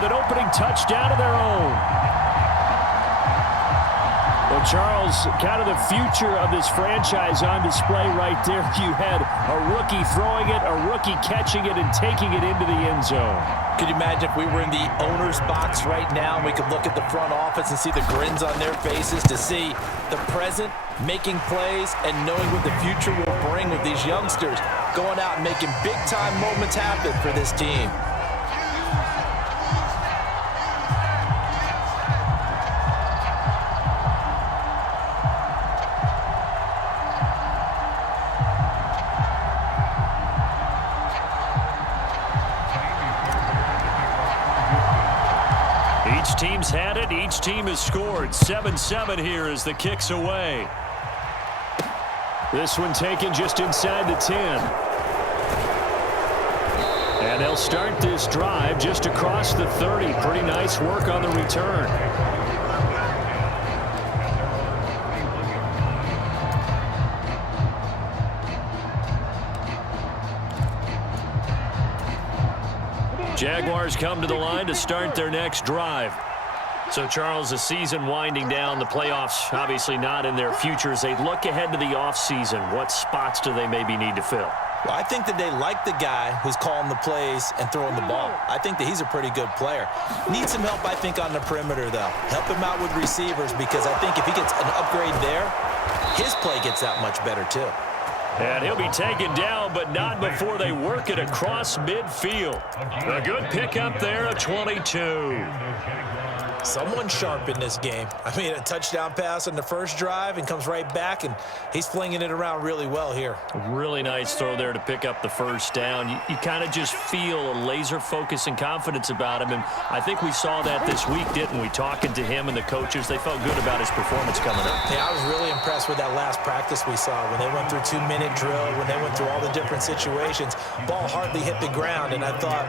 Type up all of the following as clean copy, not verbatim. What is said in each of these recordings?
with an opening touchdown of their own. Well, Charles, kind of the future of this franchise on display right there. You had a rookie throwing it, a rookie catching it, and taking it into the end zone. Could you imagine if we were in the owner's box right now and we could look at the front office and see the grins on their faces, to see the present making plays and knowing what the future will bring with these youngsters going out and making big-time moments happen for this team. Each team's had it. Each team has scored. 7-7 here as the kick's away. This one taken just inside the 10. And they'll start this drive just across the 30. Pretty nice work on the return. Jaguars come to the line to start their next drive. So, Charles, the season winding down, the playoffs obviously not in their future. As they look ahead to the offseason, what spots do they maybe need to fill? Well, I think that they like the guy who's calling the plays and throwing the ball. I think that he's a pretty good player. Needs some help, I think, on the perimeter, though. Help him out with receivers, because I think if he gets an upgrade there, his play gets that much better, too. And he'll be taken down, but not before they work it across midfield. A good pickup there, a 22. Someone sharp in this game. I mean, a touchdown pass on the first drive and comes right back, and he's flinging it around really well here. Really nice throw there to pick up the first down. You kind of just feel a laser focus and confidence about him, and I think we saw that this week, didn't we? Talking to him and the coaches, they felt good about his performance coming up. Yeah, I was really impressed with that last practice we saw when they went through 2-minute drill, when they went through all the different situations. Ball hardly hit the ground, and I thought,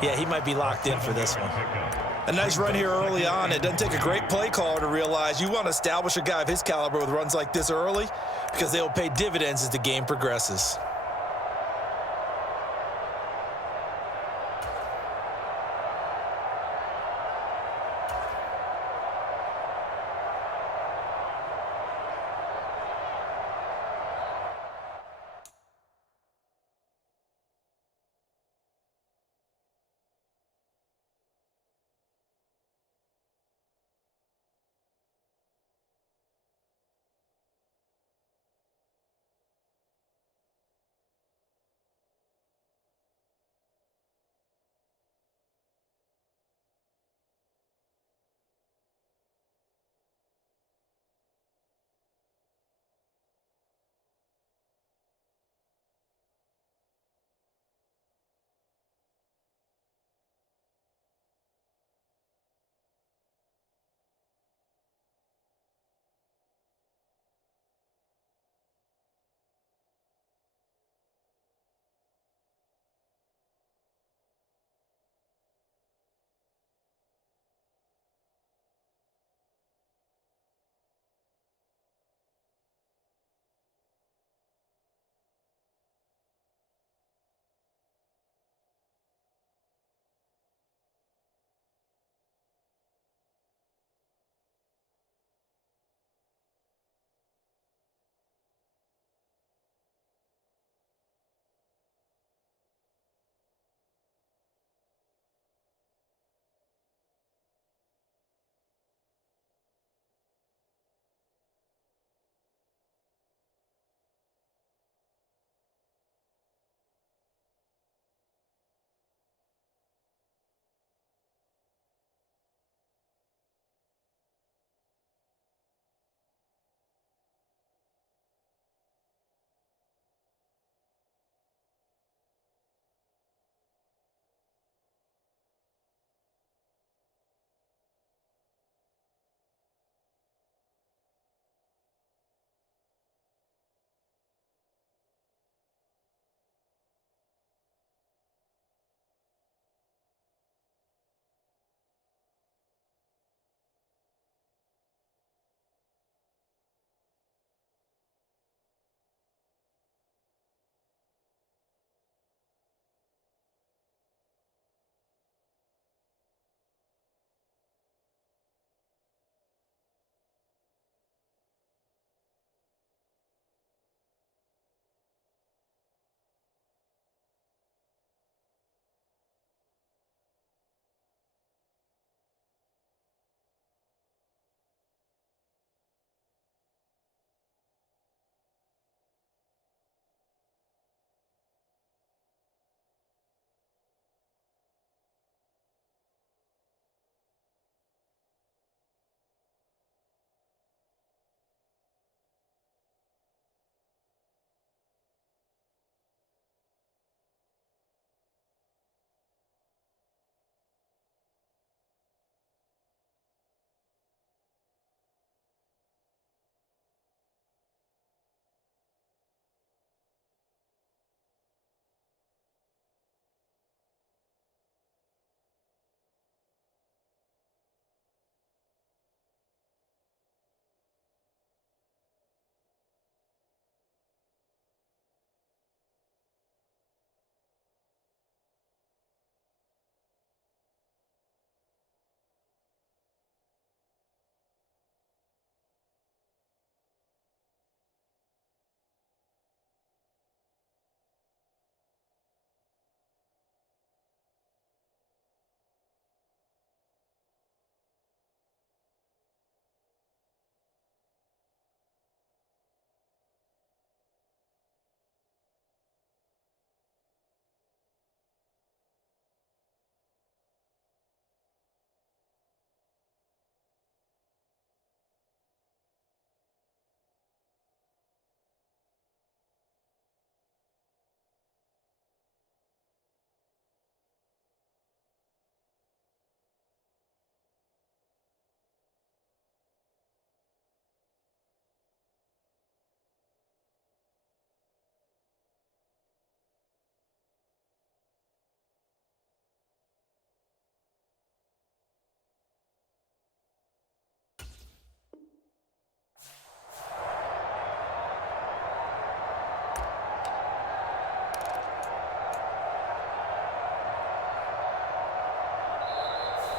yeah, he might be locked in for this one. A nice run here early on. It doesn't take a great play caller to realize you want to establish a guy of his caliber with runs like this early, because they'll pay dividends as the game progresses.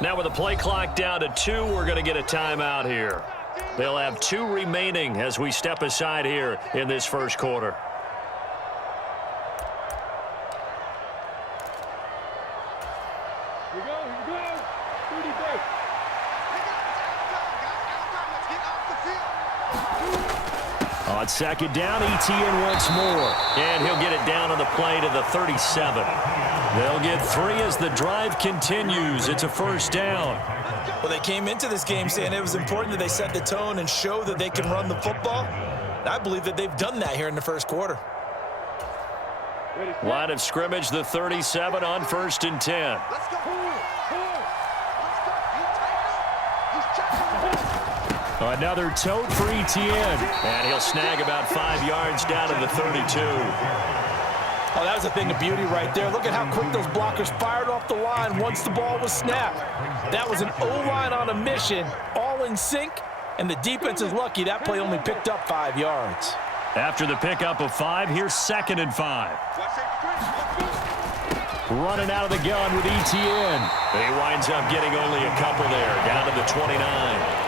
Now with the play clock down to 2, we're going to get a timeout here. They'll have 2 remaining as we step aside here in this first quarter. On second down, Etienne once more. And he'll get it down on the play to the 37. They'll get 3 as the drive continues. It's a first down. Well, they came into this game saying it was important that they set the tone and show that they can run the football. And I believe that they've done that here in the first quarter. Line of scrimmage, the 37 on 1st and 10. Another tote for Etienne. And he'll snag about 5 yards down to the 32. Oh, that was a thing of beauty right there. Look at how quick those blockers fired off the line once the ball was snapped. That was an O-line on a mission, all in sync, and the defense is lucky that play only picked up 5 yards. After the pickup of 5, here's 2nd and 5. Running out of the gun with Etienne. He winds up getting only a couple there, down to the 29.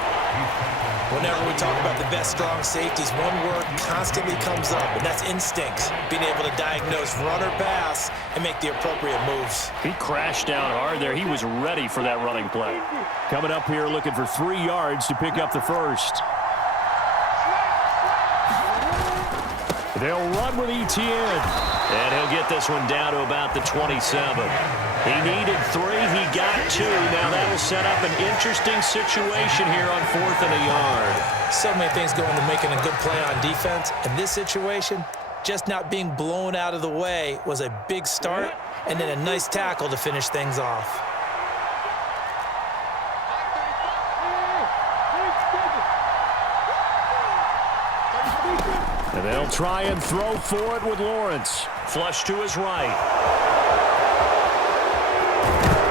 Whenever we talk about the best strong safeties, one word constantly comes up, and that's instincts. Being able to diagnose run or pass and make the appropriate moves. He crashed down hard there. He was ready for that running play. Coming up here looking for 3 yards to pick up the first. They'll run with Etienne. And he'll get this one down to about the 27. He needed 3. He got 2. Now that'll set up an interesting situation here on 4th and a yard. So many things go into making a good play on defense. In this situation, just not being blown out of the way was a big start, and then a nice tackle to finish things off. And they'll try and throw for it with Lawrence. Flush to his right.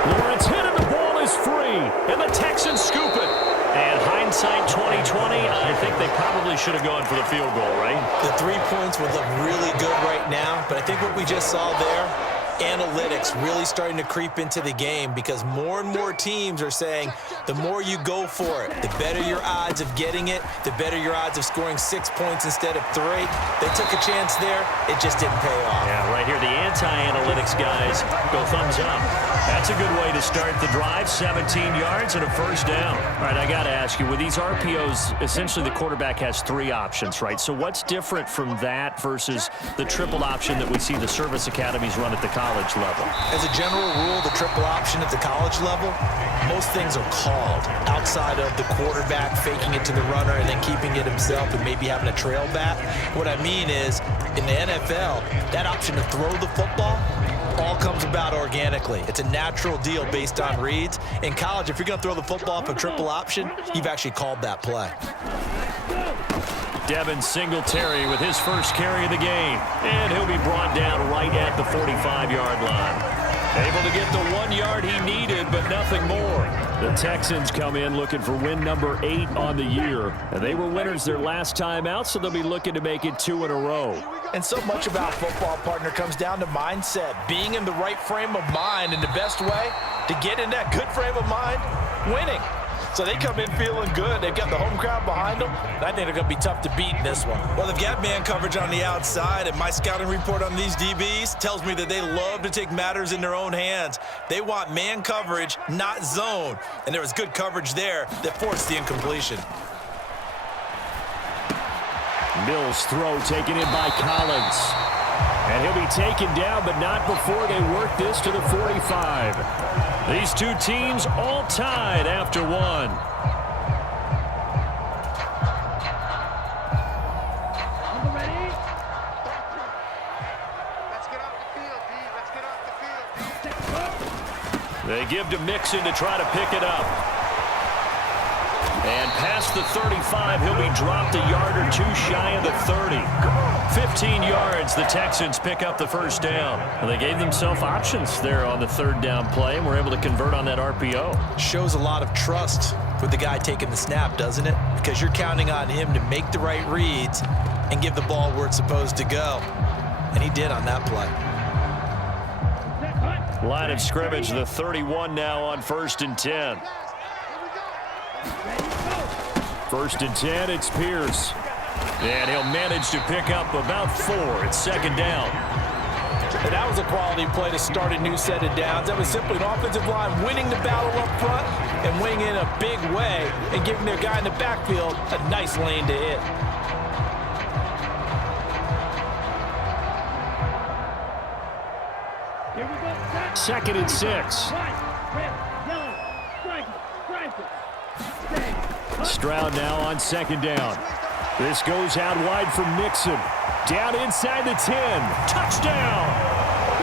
Lawrence hit and the ball is free. And the Texans scoop it. And hindsight 2020, I think they probably should have gone for the field goal, right? The 3 points would look really good right now, but I think what we just saw there, analytics really starting to creep into the game because more and more teams are saying the more you go for it, the better your odds of getting it, the better your odds of scoring 6 points instead of 3. They took a chance there. It just didn't pay off. Yeah, right here, the anti-analytics guys go thumbs up. That's a good way to start the drive. 17 yards and a first down. All right, I got to ask you, with these RPOs, essentially the quarterback has 3 options, right? So what's different from that versus the triple option that we see the service academies run at the college level? As a general rule, the triple option at the college level, most things are called outside of the quarterback faking it to the runner and then keeping it himself and maybe having a trail back. What I mean is, in the NFL, that option to throw the football all comes about organically. It's a natural deal based on reads. In college, if you're going to throw the football off a triple option, you've actually called that play. Devin Singletary with his first carry of the game. And he'll be brought down right at the 45-yard line. Able to get the 1 yard he needed, but nothing more. The Texans come in looking for win number 8 on the year. And they were winners their last time out, so they'll be looking to make it 2 in a row. And so much about football, partner, comes down to mindset. Being in the right frame of mind, and the best way to get in that good frame of mind, winning. So they come in feeling good. They've got the home crowd behind them. I think they're going to be tough to beat in this one. Well, they've got man coverage on the outside, and my scouting report on these DBs tells me that they love to take matters in their own hands. They want man coverage, not zone. And there was good coverage there that forced the incompletion. Mills' throw taken in by Collins. And he'll be taken down, but not before they work this to the 45. These two teams all tied after 1. They give to Mixon to try to pick it up. And past the 35, he'll be dropped a yard or 2 shy of the 30. 15 yards, the Texans pick up the first down. And they gave themselves options there on the 3rd down play, and were able to convert on that RPO. Shows a lot of trust with the guy taking the snap, doesn't it? Because you're counting on him to make the right reads and give the ball where it's supposed to go. And he did on that play. Line of scrimmage, the 31 now on 1st and 10. 1st and 10, it's Pierce. And he'll manage to pick up about 4. It's 2nd down. And that was a quality play to start a new set of downs. That was simply an offensive line winning the battle up front and winning in a big way and giving their guy in the backfield a nice lane to hit. Second and 6. Stroud now on 2nd down. This goes out wide for Mixon. Down inside the 10. Touchdown!